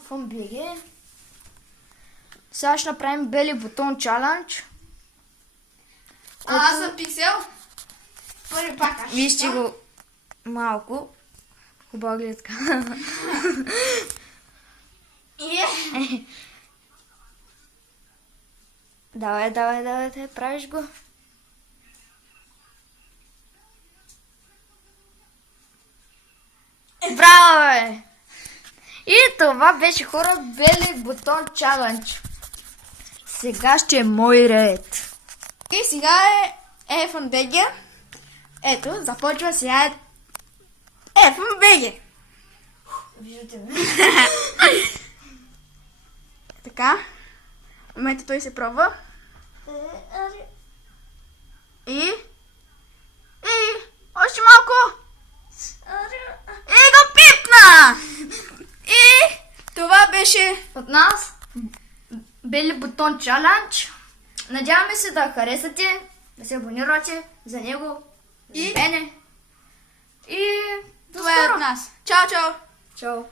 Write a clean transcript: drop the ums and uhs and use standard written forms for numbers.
FunBG. Сега ще направим бели бутон чалендж. Аз съм Пиксел. Първи пак аз. Вижте го малко. Хубава гледка. Давай, правиш го. Браво, бе! И това беше, хора, бели бутон чалендж. Сега ще е мой ред. И сега е FunBG. Ето, започва сега FunBG. Виждате ме? Така. В момента той се пробва. И още малко. И го пипна! И това беше От нас бели бутон чалендж. Надяваме се да харесате, да се абонирате за него, за И? мене. И до това е скоро. от нас. Чао, чао! Чао.